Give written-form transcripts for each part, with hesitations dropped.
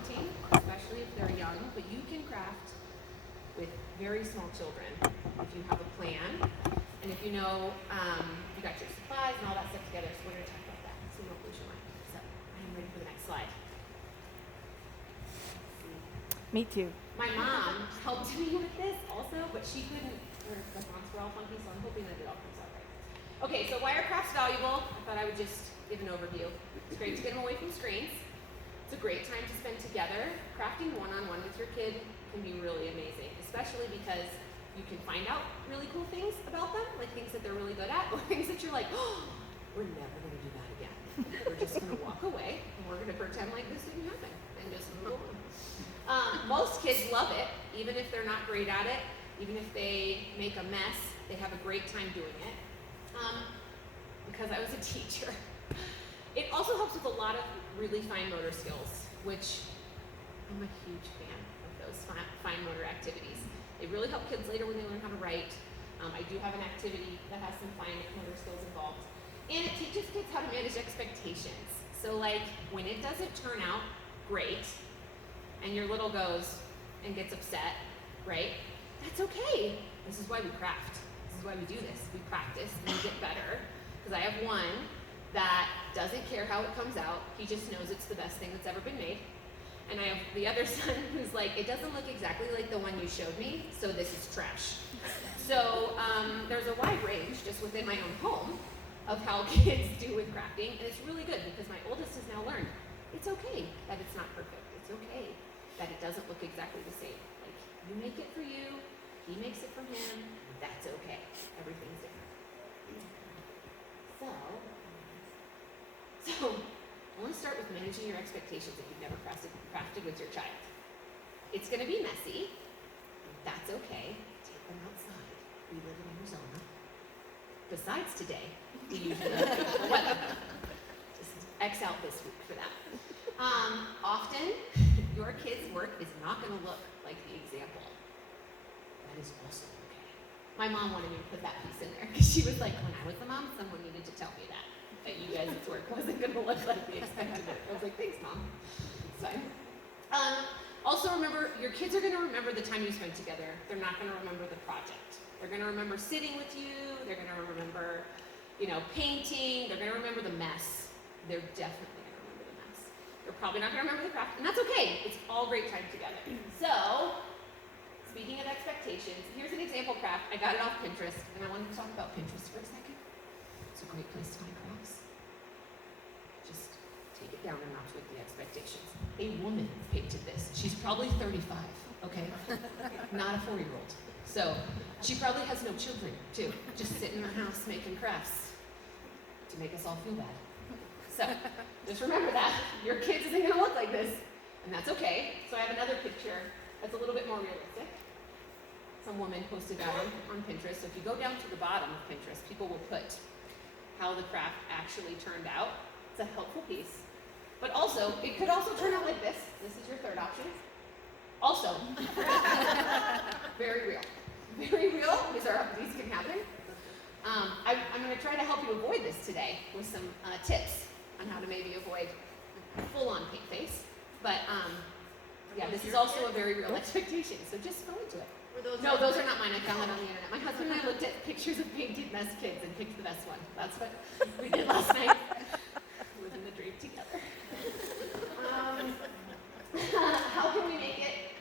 daunting, especially if they're young, but you can craft with very small children if you have a plan, and if you know you got your supplies and all that stuff together. So we're going to talk about that so you don't lose your mind. So I am ready for the next slide. Me too. My mom helped me with this also, but she couldn't, the fonts were all funky, so I'm hoping that it all comes out right. Okay, so why are crafts valuable? I thought I would just give an overview. It's great to get them away from screens. It's a great time to spend together. Crafting one-on-one with your kid can be really amazing, especially because you can find out really cool things about them, like things that they're really good at, or things that you're like, oh, we're never going to do that again. We're just going to walk away, and we're going to pretend like this didn't happen, and just move on. Most kids love it, even if they're not great at it, even if they make a mess, they have a great time doing it. Because I was a teacher. It also helps with a lot of really fine motor skills, which I'm a huge fan of those fine motor activities. They really help kids later when they learn how to write. I do have an activity that has some fine motor skills involved. And it teaches kids how to manage expectations. So like when it doesn't turn out great, and your little goes and gets upset, right? That's okay. This is why we craft. This is why we do this. We practice and we get better. Because I have one that doesn't care how it comes out. He just knows it's the best thing that's ever been made. And I have the other son who's like, it doesn't look exactly like the one you showed me, so this is trash. So there's a wide range just within my own home of how kids do with crafting, and it's really good because my oldest has now learned it's okay that it's not perfect. It's okay that it doesn't look exactly the same. Like, you make it for you, he makes it for him, that's okay. Everything's different. So I want to start with managing your expectations if you've never crafted with your child. It's going to be messy, and that's okay. Take them outside. We live in Arizona. Besides today, we usually have beautiful weather. Just X out this week for that. Often, your kid's work is not going to look like the example. That is also okay. My mom wanted me to put that piece in there because she was like, when I was the mom, someone needed to tell me that you guys' work wasn't going to look like we expected it. I was like, thanks, Mom. It's fine. Also remember, your kids are going to remember the time you spent together. They're not going to remember the project. They're going to remember sitting with you. They're going to remember, painting. They're going to remember the mess. They're definitely going to remember the mess. They're probably not going to remember the craft, and that's okay. It's all great time together. So, speaking of expectations, here's an example craft. I got it off Pinterest, and I wanted to talk about Pinterest for a second. It's a great place to find crafts. Just take it down a notch with the expectations. A woman painted this. She's probably 35, okay? Not a 4-year-old. So she probably has no children, too. Just sitting in her house making crafts to make us all feel bad. So just remember that. Your kids isn't going to look like this, and that's okay. So I have another picture that's a little bit more realistic. Some woman posted that on Pinterest. So if you go down to the bottom of Pinterest, people will put how the craft actually turned out. It's a helpful piece. But also, it could also turn out like this. This is your third option. Also, very real. Very real. These can happen. I'm going to try to help you avoid this today with some tips on how to maybe avoid full-on paint face. But yeah, this is also a very real expectation. So just go into it. No, those are not mine. I found them on the internet. My husband and I looked at pictures of painted mess kids and picked the best one. That's what we did last night. Living the dream together. How can we make it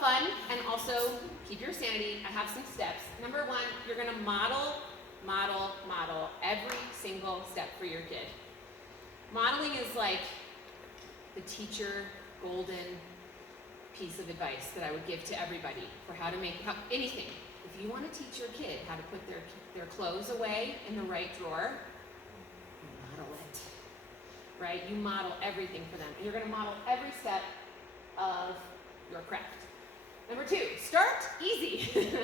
fun and also keep your sanity? I have some steps. Number one, you're going to model every single step for your kid. Modeling is like the teacher golden piece of advice that I would give to everybody for how to make anything. If you want to teach your kid how to put their clothes away in the right drawer, model it, right? You model everything for them. And you're going to model every step of your craft. Number two, start easy.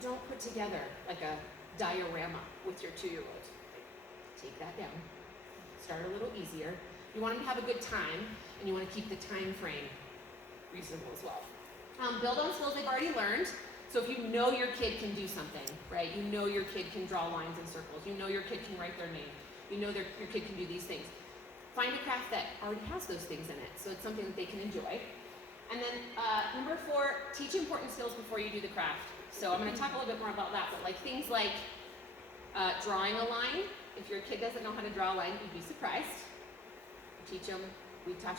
Don't put together like a diorama with your 2-year-old. Take that down. Start a little easier. You want them to have a good time, and you want to keep the time frame reasonable as well. Build on skills they've already learned. So if you know your kid can do something, right? You know your kid can draw lines and circles. You know your kid can write their name. You know your kid can do these things. find a craft that already has those things in it, so it's something that they can enjoy. And then number 4, teach important skills before you do the craft. So I'm going to talk a little bit more about that, but like things like drawing a line. If your kid doesn't know how to draw a line, you'd be surprised. Teach them. We talk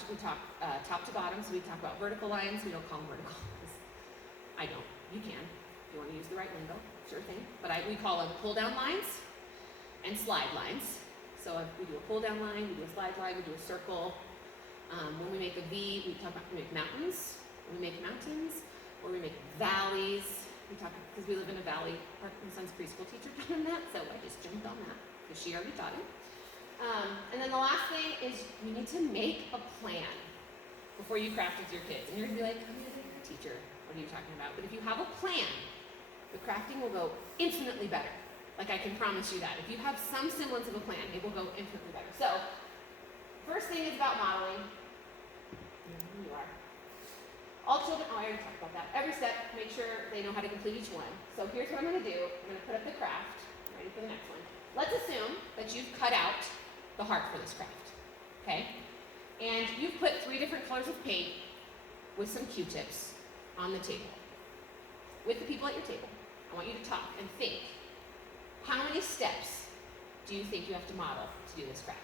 top to bottom, so we talk about vertical lines. We don't call them vertical lines. I don't. You can. If you want to use the right lingo, sure thing. But we call them pull-down lines and slide lines. So if we do a pull-down line, we do a slide line, we do a circle. When we make a V, we make mountains. When we make mountains, or we make valleys. We talk because we live in a valley. My son's preschool teacher taught him that, so I just jumped on that because she already taught him. And then the last thing is you need to make a plan before you craft with your kids. And you're gonna be like, I'm a teacher. What are you talking about? But if you have a plan, the crafting will go infinitely better. Like I can promise you that. If you have some semblance of a plan, it will go infinitely better. So, first thing is about modeling. Here you are. All children, I already talked about that. Every step, make sure they know how to complete each one. So here's what I'm gonna do. I'm gonna put up the craft. Ready for the next one. Let's assume that you've cut out the heart for this craft, okay? And you've put 3 different colors of paint with some Q-tips on the table. With the people at your table, I want you to talk and think, how many steps do you think you have to model to do this craft?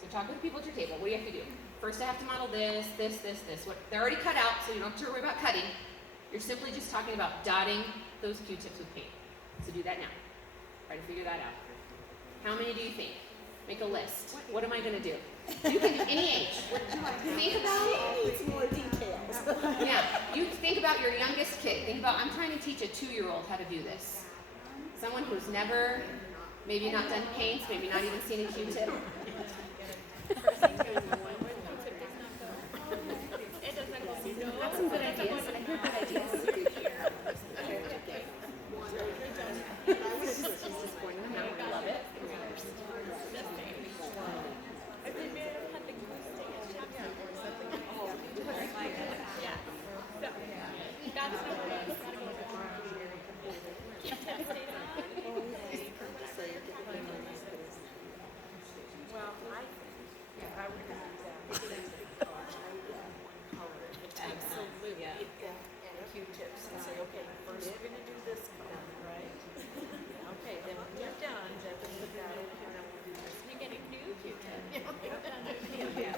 So talk with the people at your table. What do you have to do? First I have to model this, this, this, this. They're already cut out, so you don't have to worry about cutting. You're simply just talking about dotting those Q-tips with paint. So do that now. Try to figure that out. How many do you think? Make a list. What am I going to do? You can do any age. Think about needs more details. Yeah, you think about your youngest kid. Think about, I'm trying to teach a 2-year-old how to do this. Someone who's never, maybe not done paints, maybe not even seen a Q-tip. That's some good ideas. I hear good ideas. Just pointing them out. I love it.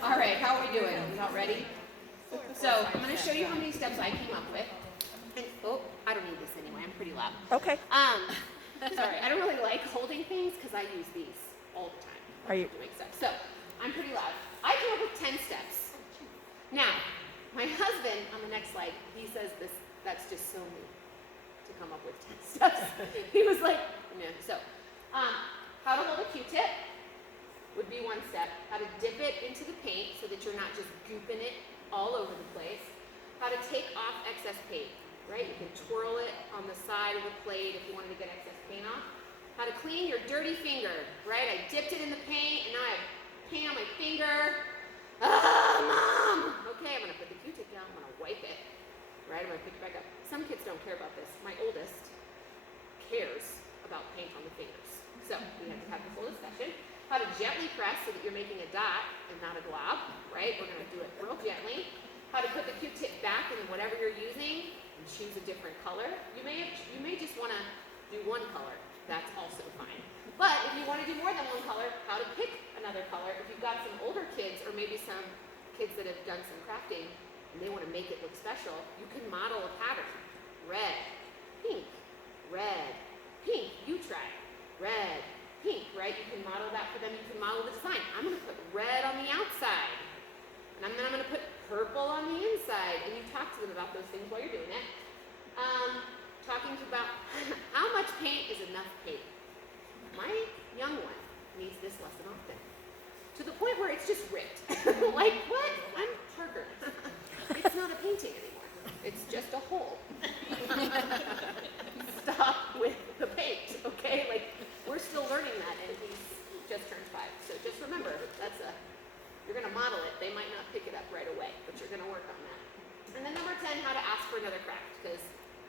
All right, how are we doing? You all ready? So I'm going to show you how many steps I came up with. And, oh, I don't need this anyway. I'm pretty loud. Okay. Sorry, I don't really like holding things because I use these all the time. Are you? To make stuff. So I'm pretty loud. I came up with 10 steps. Now, my husband on the next slide, he says this. That's just so me to come up with 10 steps. He was like, no. So, how to hold a Q-tip would be one step. How to dip it into the paint so that you're not just gooping it all over the place. How to take off excess paint, right? You can twirl it on the side of the plate if you wanted to get excess paint off. How to clean your dirty finger, right? I dipped it in the paint and now I have paint on my finger. Ah, Mom! Okay, I'm gonna put the Q-tip down, I'm gonna wipe it, right? I'm gonna pick it back up. Some kids don't care about this. My oldest cares about paint on the fingers. So we have to have this whole discussion. How to gently press so that you're making a dot and not a glob, right? We're gonna do it real gently. How to put the Q-tip back in whatever you're using and choose a different color. You may just wanna do one color. That's also fine. But if you wanna do more than one color, how to pick another color. If you've got some older kids or maybe some kids that have done some crafting and they wanna make it look special, you can model a pattern. Red, pink, red, pink. You try. Red, pink, right? You can model that for them. You can model the design. I'm going to put red on the outside. And then I'm going to put purple on the inside. And you talk to them about those things while you're doing it. Talking about how much paint is enough paint. My young one needs this lesson often. To the point where it's just ripped. Like, what? I'm Parker. It's not a painting anymore. It's just a hole. Stop with the paint, okay? Like, we're still learning that, and he's just turned 5. So just remember, you're going to model it. They might not pick it up right away, but you're going to work on that. And then number 10, how to ask for another craft, because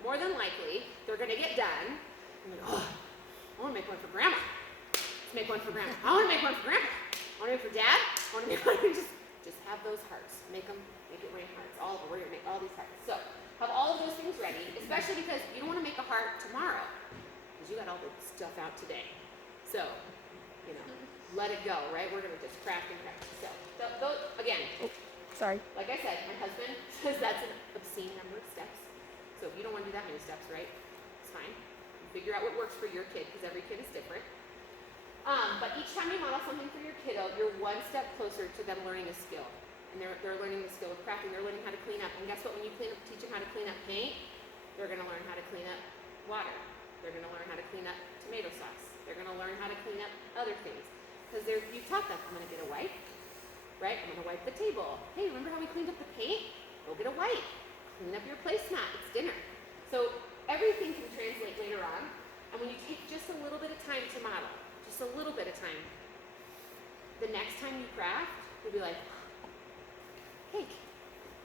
more than likely, they're going to get done, and then, oh, I want to make one for Grandma. Let's make one for Grandma. I want to make one for Grandpa. Want to make for dad? Want to just have those hearts. Make it rain hearts. All over. We're gonna make all these hearts. So have all of those things ready, especially because you don't want to make a heart tomorrow, because you got all the stuff out today. So, you know, let it go, right? We're gonna just craft and craft. So again. Sorry. Like I said, my husband says that's an obscene number of steps. So if you don't want to do that many steps, right? It's fine. You figure out what works for your kid, because every kid is different. But each time you model something for your kiddo, you're one step closer to them learning a skill. And they're learning the skill of crafting. They're learning how to clean up. And guess what? When you teach them how to clean up paint, they're going to learn how to clean up water. They're going to learn how to clean up tomato sauce. They're going to learn how to clean up other things. Because you've taught them, I'm going to get a wipe, right? I'm going to wipe the table. Hey, remember how we cleaned up the paint? Go get a wipe. Clean up your placemat. It's dinner. So everything can translate later on. And when you take just a little bit of time to model, just a little bit of time, the next time you craft, you'll be like, cake.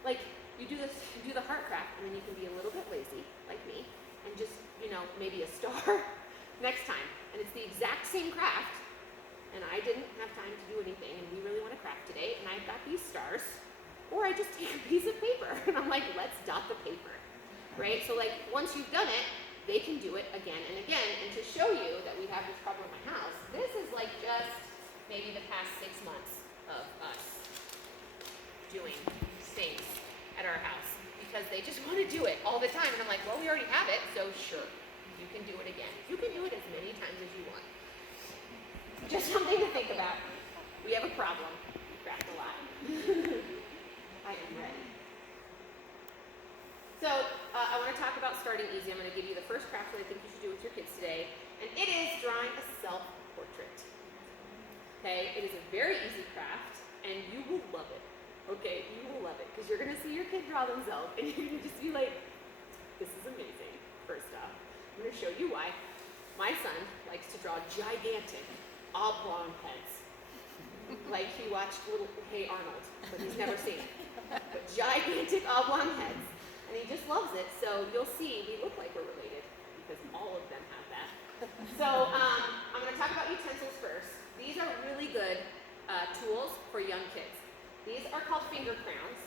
Like, you do the heart craft, and then you can be a little bit lazy, like me, and just, maybe a star next time. And it's the exact same craft, and I didn't have time to do anything, and we really want to craft today, and I've got these stars. Or I just take a piece of paper, and I'm like, let's dot the paper, right? So, like, once you've done it, they can do it again and again. And to show you that we have this problem in my house, this is like just maybe the past 6 months of us doing things at our house, because they just want to do it all the time. And I'm like, well, we already have it, so sure, you can do it again. You can do it as many times as you want. Just something to think about. We have a problem. We craft a lot. I am ready. So I want to talk about starting easy. I'm going to give you the first craft that I think you should do with your kids today, and it is drawing a self-portrait. Okay, it is a very easy craft, and you will love it. Okay, you will love it, because you're going to see your kid draw themselves, and you're going to just be like, this is amazing. First off, I'm going to show you why. My son likes to draw gigantic oblong heads, like he watched little Hey Arnold, but he's never seen it. But gigantic oblong heads. And he just loves it, so you'll see we look like we're related, because all of them have that. So I'm going to talk about utensils first. These are really good tools for young kids. These are called finger crowns,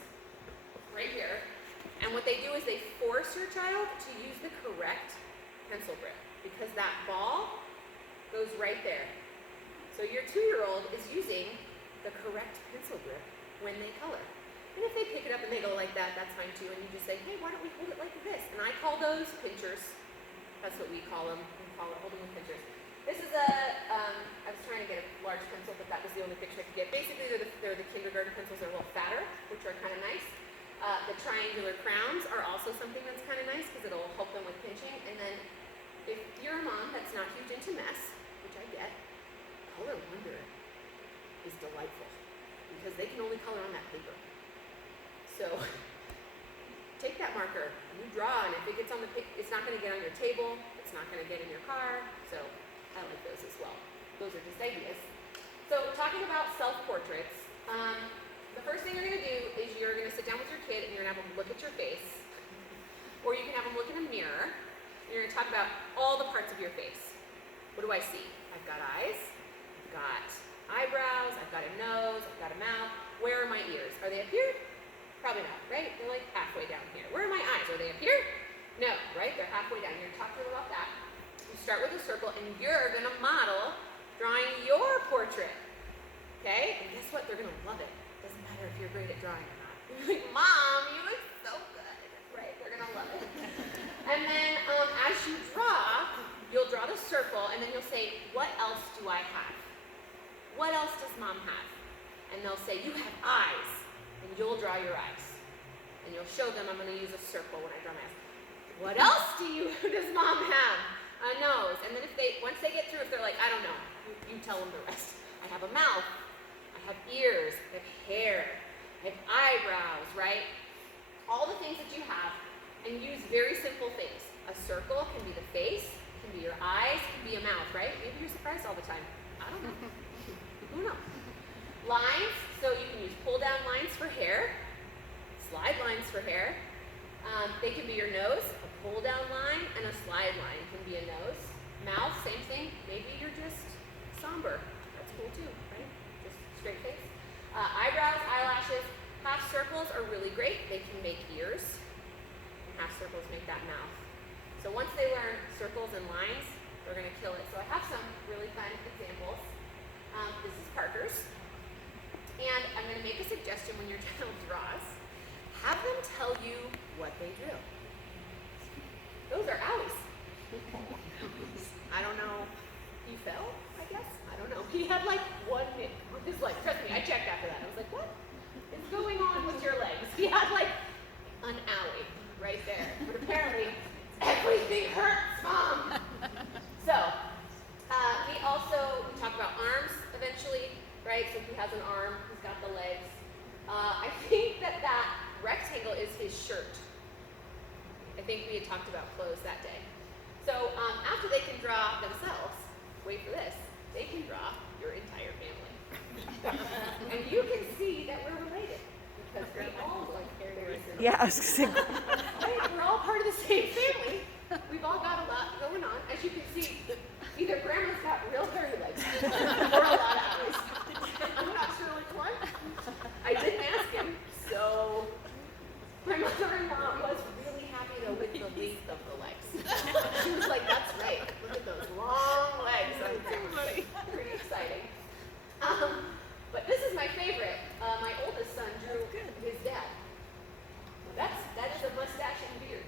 right here. And what they do is they force your child to use the correct pencil grip, because that ball goes right there. So your 2-year-old is using the correct pencil grip when they color. And if they pick it up and they go like that, that's fine too. And you just say, hey, why don't we hold it like this? And I call those pinchers. That's what we call them. We call it holding with pinchers. This is I was trying to get a large pencil, but that was the only picture I could get. Basically, they're the kindergarten pencils. They're a little fatter, which are kind of nice. The triangular crowns are also something that's kind of nice, because it'll help them with pinching. And then if you're a mom that's not huge into mess, which I get, Color Wonder is delightful, because they can only color on that paper. So take that marker, you draw, and if it gets on the paper, it's not going to get on your table, it's not going to get in your car. So I like those as well. Those are just ideas. So talking about self-portraits, the first thing you're going to do is you're going to sit down with your kid and you're going to have them look at your face, or you can have them look in a mirror, and you're going to talk about all the parts of your face. What do I see? I've got eyes, I've got eyebrows, I've got a nose, I've got a mouth. Where are my ears? Are they up here? Probably not, right? They're like halfway down here. Where are my eyes? Are they up here? No, right? They're halfway down. You're going to talk to them about that. You start with a circle, and you're going to model drawing your portrait. Okay? And guess what? They're going to love it. Doesn't matter if you're great at drawing or not. You're like, Mom, you look so good. Right? They're going to love it. And then as you draw, you'll draw the circle, and then you'll say, what else do I have? What else does Mom have? And they'll say, you have eyes. And you'll draw your eyes. And you'll show them I'm going to use a circle when I draw my eyes. What else does Mom have? A nose. And then once they get through, if they're like, I don't know, you tell them the rest. I have a mouth. I have ears. I have hair. I have eyebrows, right? All the things that you have. And use very simple things. A circle can be the face, can be your eyes, can be a mouth, right? Maybe you're surprised all the time. I don't know. Who knows? Lines, so you can use pull-down lines for hair, slide lines for hair. They can be your nose, a pull-down line, and a slide line can be a nose. Mouth, same thing. Maybe you're just somber. That's cool too, right? Just straight face. Eyebrows, eyelashes, half circles are really great. They can make ears, and half circles make that mouth. So once they learn circles and lines, they're going to kill it. So I have some really fun examples. This is Parker's. And I'm going to make a suggestion when your child draws. Have them tell you what they drew. Those are owies. I don't know. He fell, I guess. I don't know. He had like one hit on his leg. Trust me, I checked after that. I was like, what is going on with your legs? He had like an owie right there. But apparently, everything hurts, Mom. So, we talk about arms eventually, right? So if he has an arm, he's got the legs. I think that rectangle is his shirt. I think we had talked about clothes that day. So after they can draw themselves, wait for this, they can draw your entire family. And you can see that we're related because we all like carriers. Yeah, I was gonna say. Right? We're all part of the same family. We've all got a lot going on. As you can see, either grandma's got real hairy legs or a lot of eyes. I'm not sure which one. I didn't ask him, so my mother-in-law was really happy though with the length of the legs. She was like, "That's right. Look at those long legs." I was pretty exciting. But this is my favorite. My oldest son drew his dad. That is a mustache and beard.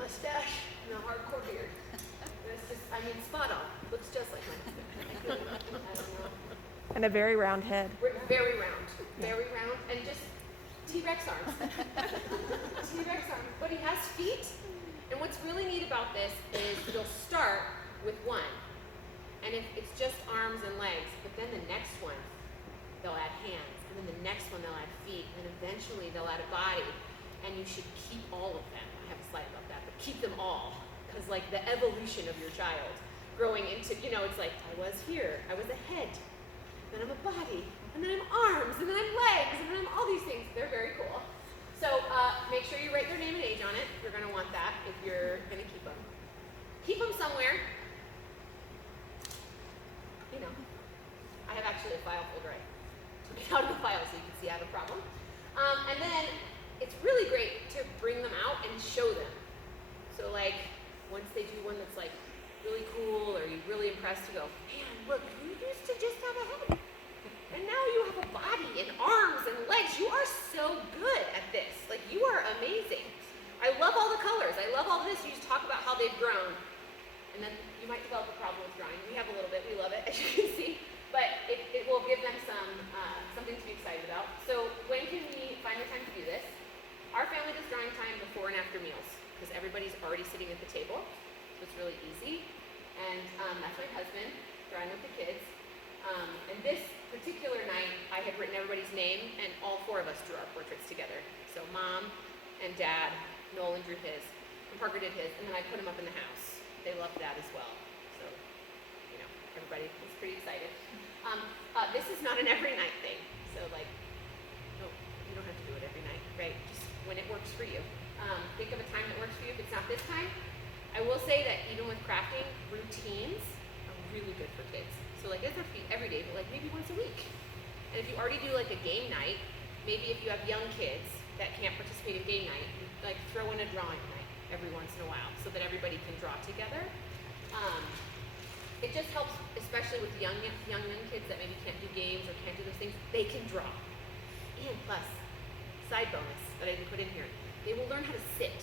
Mustache and a hardcore beard. That's just, spot on. Looks just like mine. I don't know. And a very round head. Very round, and just T-Rex arms. T-Rex arms. But he has feet, and what's really neat about this is you'll start with one, and if it's just arms and legs, but then the next one, they'll add hands, and then the next one they'll add feet, and then eventually they'll add a body, and you should keep all of them. I have a slide about that, but keep them all, because like the evolution of your child growing into, it's like, I was here, I was a head, then I'm a body, and then I'm arms, and then I'm legs, and then I'm all these things. They're very cool. So make sure you write their name and age on it. You're going to want that if you're going to keep them. Keep them somewhere. I have actually a file folder. I took it out of the file so you can see I have a problem. And then it's really great to bring them out and show them. So like once they do one that's like really cool or you're really impressed, you go, man, look, you used to just have a head. And now you have a body and arms and legs. You are so good at this. Like, you are amazing. I love all the colors. I love all this. You just talk about how they've grown. And then you might develop a problem with drawing. We have a little bit. We love it, as you can see. But it will give them something to be excited about. So when can we find the time to do this? Our family does drawing time before and after meals because everybody's already sitting at the table. So it's really easy. And that's my husband drawing with the kids. And this particular night, I had written everybody's name, and all four of us drew our portraits together. So Mom and Dad, Nolan drew his, and Parker did his, and then I put them up in the house. They loved that as well. So, everybody was pretty excited. This is not an every night thing. So no, you don't have to do it every night, right? Just when it works for you. Think of a time that works for you. If it's not this time, I will say that even with crafting, routines are really good for kids. So it doesn't have to be every day, but maybe once a week. And if you already do a game night, maybe if you have young kids that can't participate in game night, throw in a drawing night every once in a while so that everybody can draw together. It just helps, especially with young kids that maybe can't do games or can't do those things. They can draw. And plus, side bonus that I didn't put in here, they will learn how to sit,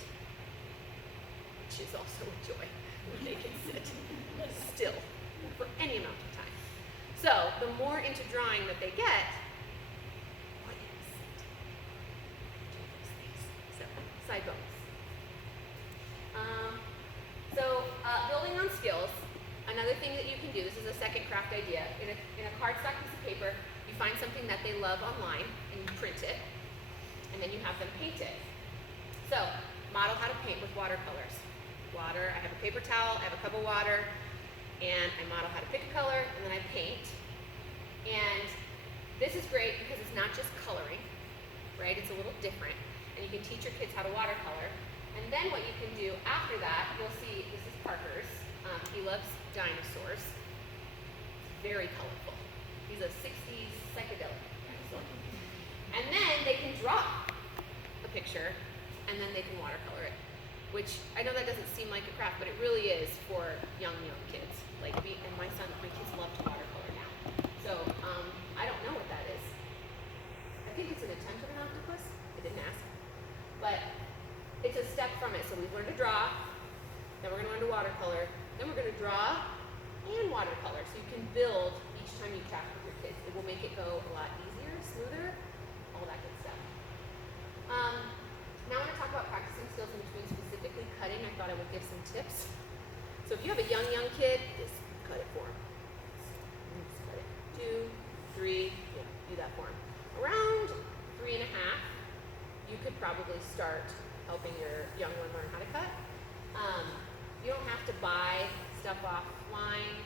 which is also a joy when they can sit still for any amount of time. So the more into drawing that they get, what is it? So side bonus. Building on skills. Another thing that you can do. This is a second craft idea. In a cardstock piece of paper, you find something that they love online and you print it, and then you have them paint it. So model how to paint with watercolors. Water. I have a paper towel. I have a cup of water. And I model how to pick a color, and then I paint. And this is great because it's not just coloring, right? It's a little different. And you can teach your kids how to watercolor. And then what you can do after that, you'll see, this is Parker's. He loves dinosaurs. Very colorful. He's is a 60s psychedelic kind of song. And then they can draw a picture, and then they can watercolor it, which I know that doesn't seem like a craft, but it really is for young kids. Like me and my kids love to watercolor now. So I don't know what that is. I think it's an attempt of an octopus. I didn't ask, but it's a step from it. So we've learned to draw, then we're going to learn to watercolor, then we're going to draw and watercolor. So you can build each time you craft with your kids. It will make it go a lot easier, smoother, all that good stuff. Now I want to talk about practicing skills in between, specifically cutting. I thought I would give some tips. So if you have a young kid, just cut it for them. Just cut it. 2, 3, yeah, do that for them. Around 3 and a half, you could probably start helping your young one learn how to cut. You don't have to buy stuff offline.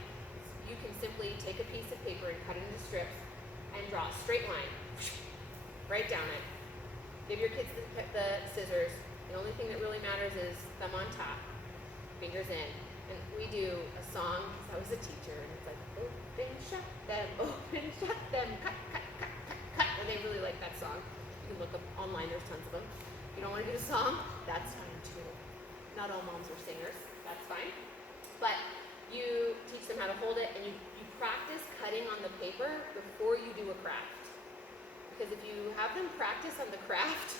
You can simply take a piece of paper and cut it into strips and draw a straight line right down it. Give your kids the scissors. The only thing that really matters is thumb on top, fingers in. And we do a song, because I was a teacher, and it's like, open, shut them, cut, cut, cut, cut, cut. And they really like that song. You can look up online, there's tons of them. If you don't want to do the song, that's fine too. Not all moms are singers, that's fine. But you teach them how to hold it, and you practice cutting on the paper before you do a craft. Because if you have them practice on the craft,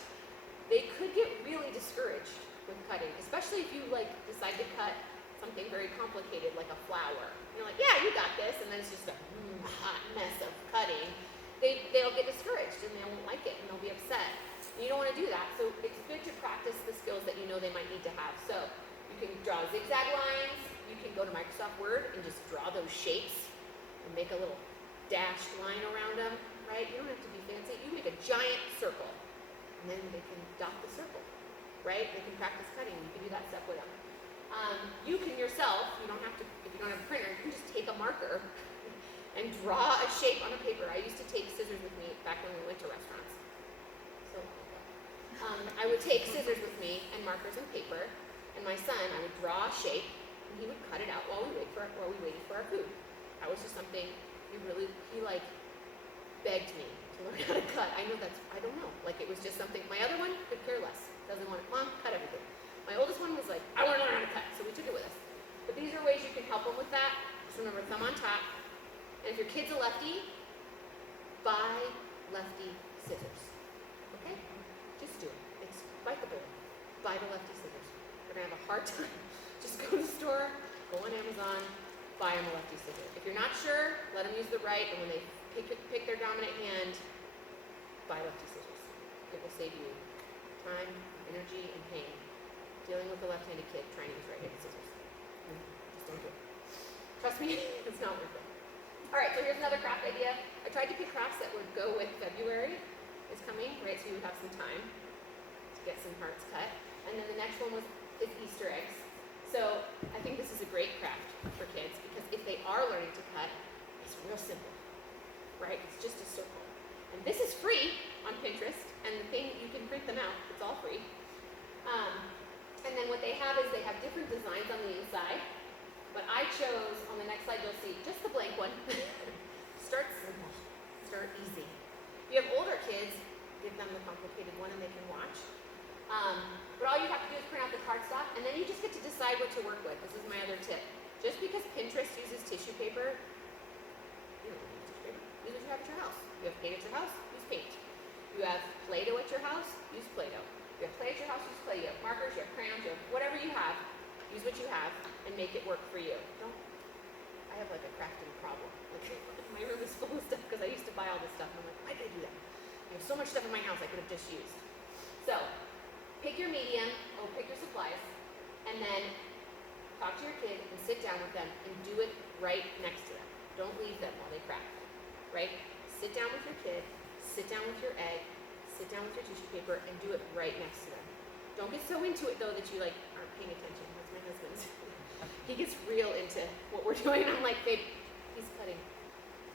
they could get really discouraged with cutting, especially if you decide to cut something very complicated like a flower. You're like, yeah, you got this, and then it's just a hot mess of cutting. They'll get discouraged and they won't like it and they'll be upset. And you don't want to do that, so it's good to practice the skills that you know they might need to have. So you can draw zigzag lines, you can go to Microsoft Word and just draw those shapes and make a little dashed line around them, right? You don't have to be fancy. You make a giant circle and then they can dot the circle, right? They can practice cutting. You can do that stuff with them. You can yourself, you don't have to, if you don't have a printer, you can just take a marker and draw a shape on a paper. I used to take scissors with me back when we went to restaurants. So I would take scissors with me and markers and paper, and my son, I would draw a shape, and he would cut it out while we waited for our food. That was just something he begged me to learn how to cut. I don't know. It was just something. My other one could care less. Doesn't want it. Mom, cut everything. My oldest one was like, I want to learn how to cut, so we took it with us. But these are ways you can help them with that. Just remember, thumb on top. And if your kid's a lefty, buy lefty scissors. Okay? Just do it. It's bite the bullet. Buy the lefty scissors. You're going to have a hard time. Just go to the store, go on Amazon, buy them a lefty scissor. If you're not sure, let them use the right, and when they pick their dominant hand, buy lefty scissors. It will save you time, energy, and pain. Dealing with a left-handed kid trying to use right-handed scissors. Just don't do it. Trust me, it's not worth it. All right, so here's another craft idea. I tried to pick crafts that would go with February is coming, right? So you would have some time to get some parts cut. And then the next one is Easter eggs. So I think this is a great craft for kids because if they are learning to cut, it's real simple, right? It's just a circle. And this is free on Pinterest, and the thing, you can print them out. It's all free. And then what they have is they have different designs on the inside. But I chose, on the next slide you'll see, just the blank one. Start simple. Start easy. If you have older kids, give them the complicated one and they can watch. But all you have to do is print out the cardstock, and then you just get to decide what to work with. This is my other tip. Just because Pinterest uses tissue paper, you don't use tissue paper. Use what you have at your house. You have paint at your house, use paint. You have Play-Doh at your house, use Play-Doh. You have clay at your house, use clay. You have markers, you have crayons, you have whatever you have. Use what you have and make it work for you. I have a crafting problem. My room is full of stuff because I used to buy all this stuff and I'm like, why did I do that? I have so much stuff in my house I could have just used. So, pick your medium, or pick your supplies, and then talk to your kid and sit down with them and do it right next to them. Don't leave them while they craft, right? Sit down with your kid, sit down with your egg, sit down with your tissue paper, and do it right next to them. Don't get so into it though that you aren't paying attention. That's my husband's. He gets real into what we're doing. I'm like, babe, he's cutting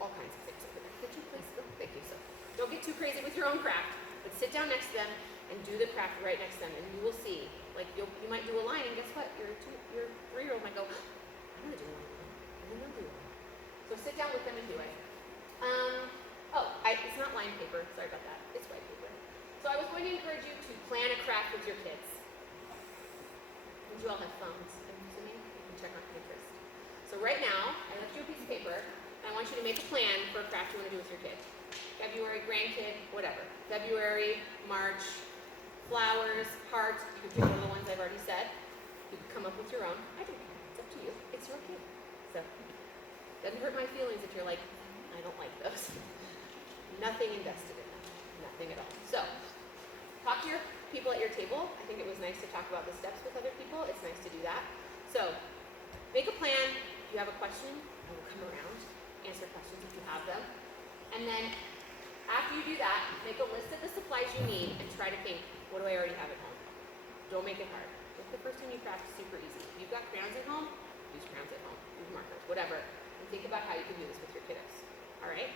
all kinds of things over there. Could you please? Oh, thank you. So don't get too crazy with your own craft, but sit down next to them and do the craft right next to them, and you will see. You might do a line, and guess what? Your 3-year-old might go, I'm gonna do one, and then they'll do one. So sit down with them and do it. It's not lined paper. Sorry about that. It's white paper. So I was going to encourage you to plan a craft with your kids. And you all have phones, I'm assuming. You can check on Pinterest. So right now, I left you a piece of paper, and I want you to make a plan for a craft you want to do with your kid. February, grandkid, whatever. February, March, flowers, hearts. You can pick one of the ones I've already said. You can come up with your own. I don't care. It's up to you. It's your kid. So, doesn't hurt my feelings if you're like, I don't like those. Nothing invested in them. Nothing at all. So, talk to your people at your table. I think it was nice to talk about the steps with other people. It's nice to do that. So, make a plan. If you have a question, I will come around, answer questions if you have them. And then, after you do that, make a list of the supplies you need and try to think, what do I already have at home? Don't make it hard. Make the first time you craft super easy. If you've got crayons at home, use crayons at home. Use markers, whatever. And think about how you can do this with your kiddos. All right?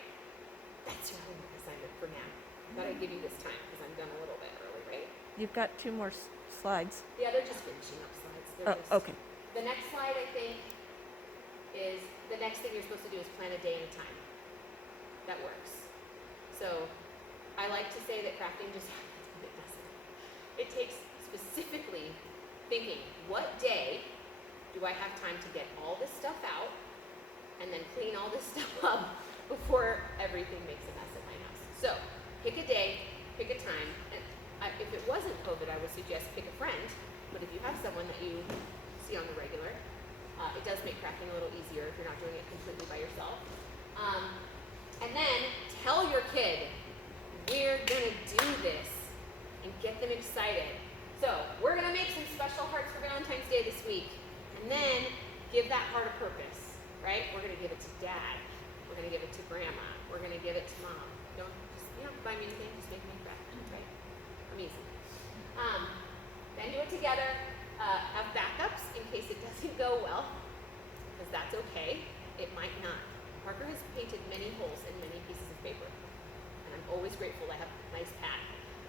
That's your homework assignment for now. I thought I'd give you this time because I'm done a little bit early, right? You've got 2 more slides. Yeah, they're just finishing up slides. Okay. The next slide, I think, is the next thing you're supposed to do is plan a day and a time. That works. So, I like to say that crafting just happens, but it doesn't. It takes specifically thinking, what day do I have time to get all this stuff out and then clean all this stuff up before everything makes a mess at my house. So, pick a day, pick a time, and if it wasn't COVID, I would suggest pick a friend, but if you have someone that you see on the regular, it does make crafting a little easier if you're not doing it completely by yourself. And then tell your kid, we're gonna do this, and get them excited. So, we're gonna make some special hearts for Valentine's Day this week, and then give that heart a purpose, right? We're gonna give it to dad. We're gonna give it to grandma. We're gonna give it to mom. You don't have to buy me anything, just make me a craft, right? I'm easy. Then do it together. Have backups in case it doesn't go well, because that's okay. It might not. Parker has painted many holes in many pieces of paper, and I'm always grateful to have a nice pad.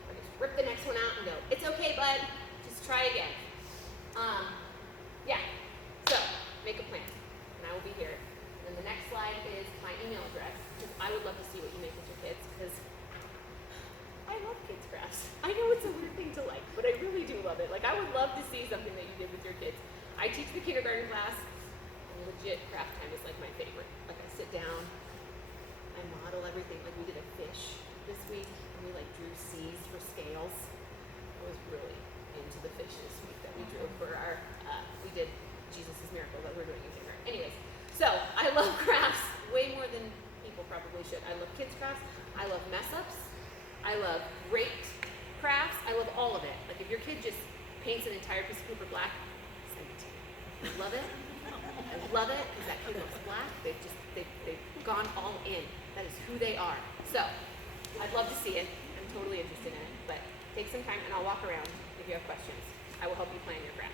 I just rip the next one out and go, it's okay, bud, just try again. Yeah, so make a plan, and I will be here. And then the next slide is my email address, because I would love to see what you make with your kids, because I love kids crafts. I know it's a weird thing to like, but I really do love it. Like, I would love to see something that you did with your kids. I teach the kindergarten class, and legit craft time is like my favorite. Like, I sit down, I model everything. Like, we did a fish this week, and we like drew C's for scales. I was really into the fish this week that we drew for our, we did Jesus' miracle that we're doing in kindergarten. Anyways, so I love crafts way more than people probably should. I love kids crafts. I love mess ups. I love great crafts. I love all of it. Like, if your kid just paints an entire piece of paper black, send it to me. I love it. I love it because that kid loves black. They've gone all in. That is who they are. So, I'd love to see it. I'm totally interested in it. But take some time and I'll walk around if you have questions. I will help you plan your craft.